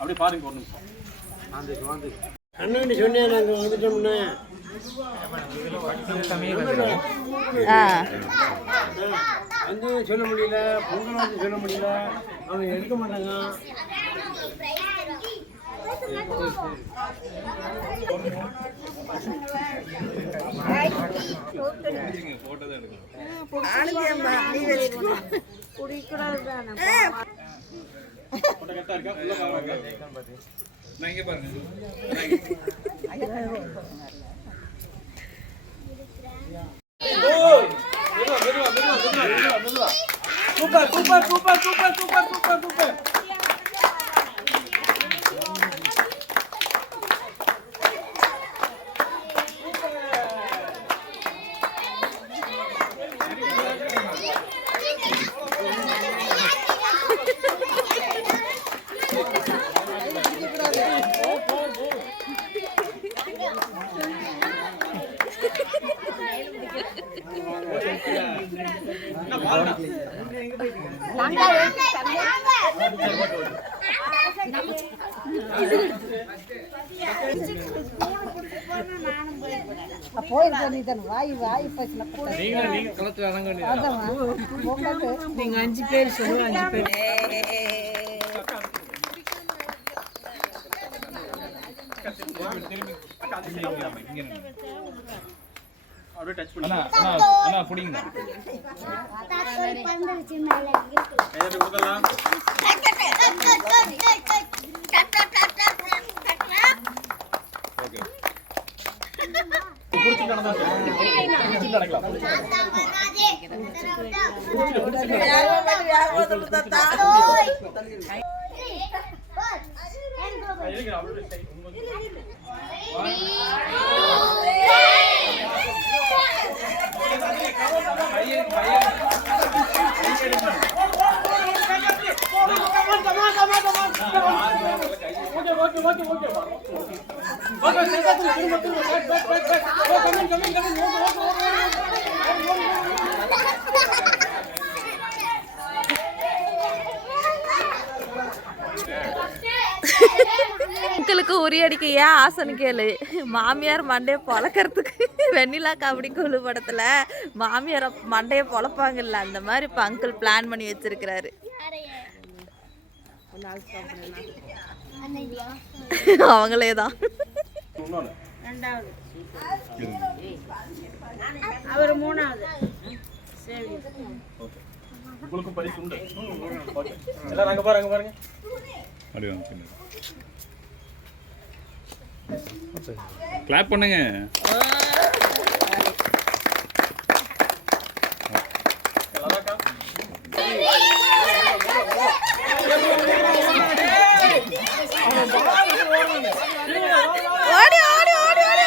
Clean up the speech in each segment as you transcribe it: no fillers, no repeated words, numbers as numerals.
அப்படியே பாருங்க ஒரு நிமிஷம். அண்ணன் சொன்னேன் நாங்கள் வந்துட்டோம்னா வந்து சொல்ல முடியல, பொங்கல் வந்து சொல்ல முடியல, அவங்க எடுக்க மாட்டாங்க. Super super super super super super super. நீங்க 5 பேர் சொல்லுங்க. 5 பேர் அப்படியே டச் பண்ணு. அண்ணா புடிங்க. தாத்தோரி பந்தரிச்சு மேல இருக்கு. கையை கொடுக்கலாம். ஓகே. புடிச்சு நடந்தா புடிச்சு நடக்கலாம். உங்களுக்கு உரியடிக்க ஏன் ஆசைன்னு கேளு. மாமியார் மண்டையை பொழக்கிறதுக்கு வெண்ணிலா கபடி குழு படத்துல மாமியார் மண்டையை பொழப்பாங்கல்ல, அந்த மாதிரி இப்போ அங்கிள் பிளான் பண்ணி வச்சிருக்கிறாரு. அவங்களே தான். அவர் 3வது. சரி ஓகே. உங்களுக்கு பரிசு உண்டு. ஓகே. எல்லாரும் அங்க பாருங்க பாருங்க. அப்படியே வாங்க. கிளாப் பண்ணுங்க. ஓடி ஓடி ஓடி ஓடி.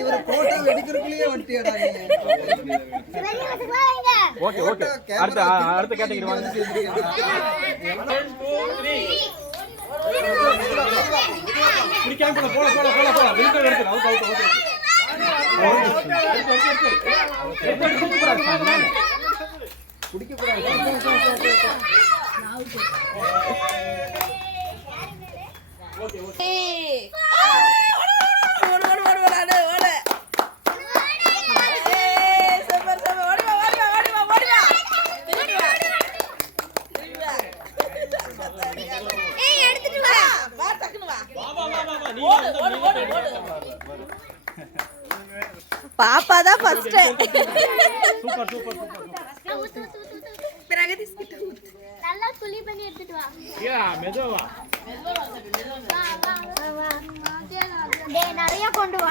இவர போட்டோ எடுக்கிறதுக்குள்ளே வந்துட்டியாடா நீ. Okay okay. அடுத்த கேட்டகரி வாங்க. 1 2 3. குடிக்காம போல போல போல போல. வீடியோ எடுத்து அவுட் அவுட் அவுட். குடிக்க கூடாது. Okay okay. பாப்பா தான் first. Super super super. Pragathi ஸ்கிட்ட நல்லா துளி பண்ணி எடுத்துட்டு வா. யா மெதுவா. வா. டேய் நிறைய கொண்டு வா.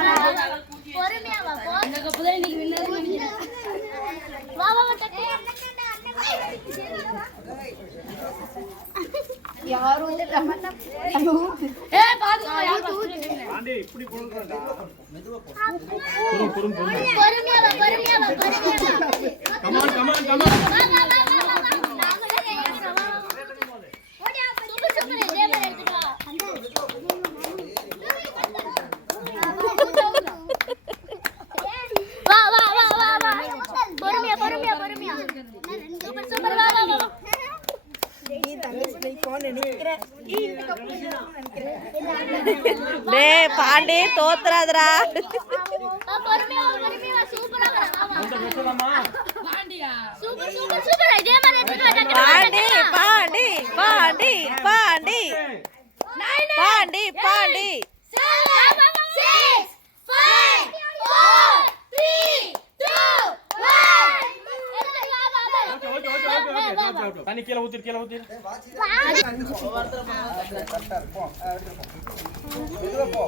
பொறுமையா வா போ. இந்த கப்புல இன்னைக்கு வின்னர் பண்ணிடு. வா வா டக்கு. யாரும் இந்த ரமணா. ஏய் பாத்துங்க யார் ஆண்டி இப்படி போடுறடா. மெதுவா போ. பொறுமையா வா பொறுமையா வா. Come on come on come on. வா. நாங்களே ஏறலாம். ஓடியா. Super super. டேய் பாண்டி தோத்துறாதடா. பாண்டி பாண்டி பாண்டி பாண்டி பாண்டி பாண்டி தண்ணி கீழே ஊத்திரு கீழே ஊத்திரு.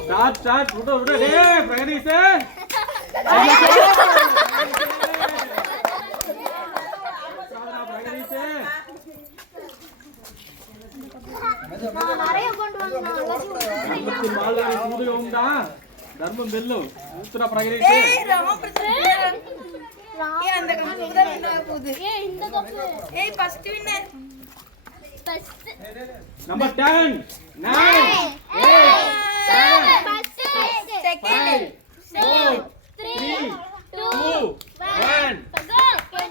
ஸ்டார்ட் ஸ்டார்ட் விடு விடு டேய் பிரகதீஷ். ధర్మం వెళ్ళు ఊతురా ప్రగరీష్. Number 10, 9, 8, 7, 6, 5, 4, 3, 2, 1.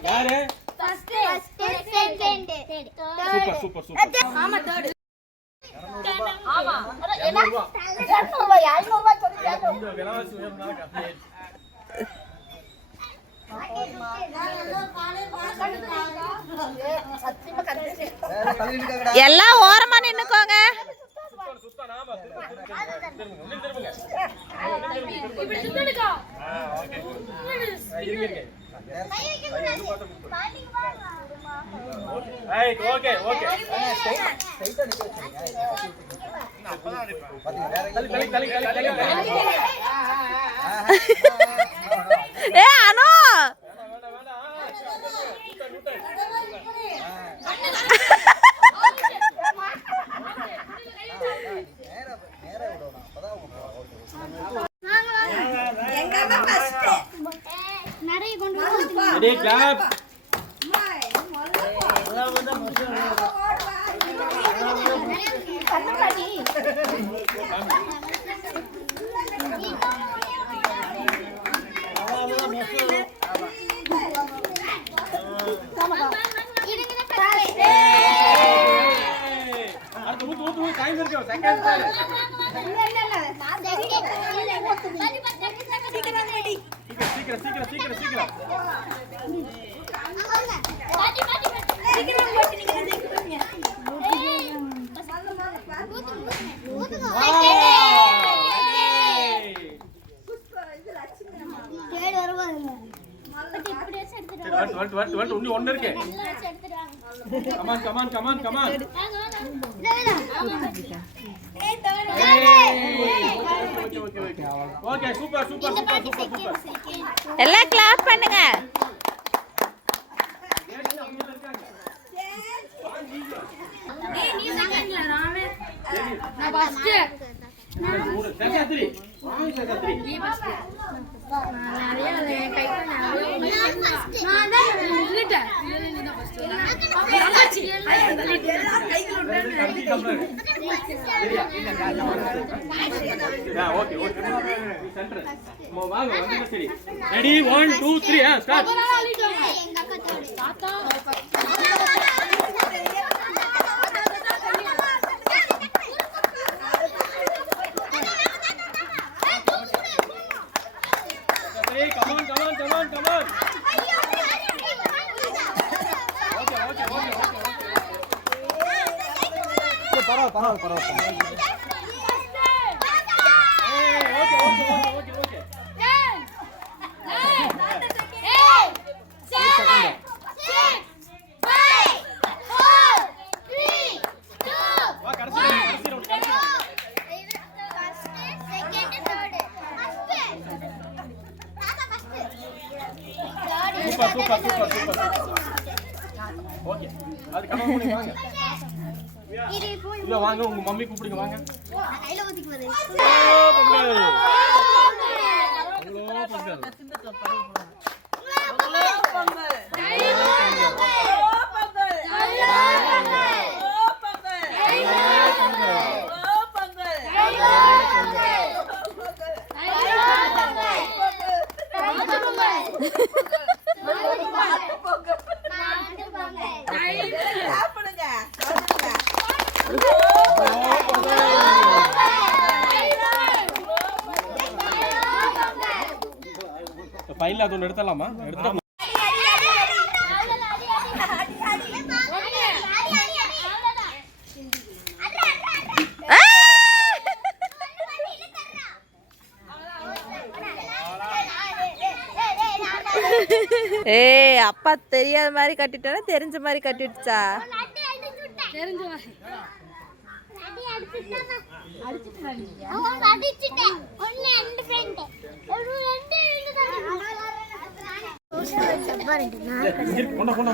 யாரு? Super super super. எல்லாம் ஓரமா நின்னுக்கோங்க. Okay okay. ஏ அனு நிறைய கொண்டு ரெடி கிளாப். டைம் இருக்கு செகண்ட் பாரு. சீக்கிரம் சீக்கிரம் சீக்கிரம் சீக்கிரம். இன்னும் ஒண்ணு இருக்கு. Come on come on come on come on. Okay super super super super super. எல்லாம் கிளாப் பண்ணுங்க. Ready 1 2 3 start. Come on, come on, come on, come on. Okay, okay, okay, okay. பரவாயில்ல. Hey, okay, okay, okay, okay. 10, 9, 8, 7, 6, 5, 4, 3, 2. வா கடைசி round. Super, super, super, super. Okay. அது comment பண்ணி வாங்க. இல்ல வாங்க உங்க மம்மி கூப்பிடுங்க வாங்க. கையில ஊத்திக்கு வருது. பொங்கல். சைடில் அது ஒன்று எடுத்துடலாமா? எடுத்துட்டு ஏய் அப்பா தெரியாத மாதிரி கட்டிட்டா தெரிஞ்ச மாதிரி கட்டிடுச்சா? கொண்டா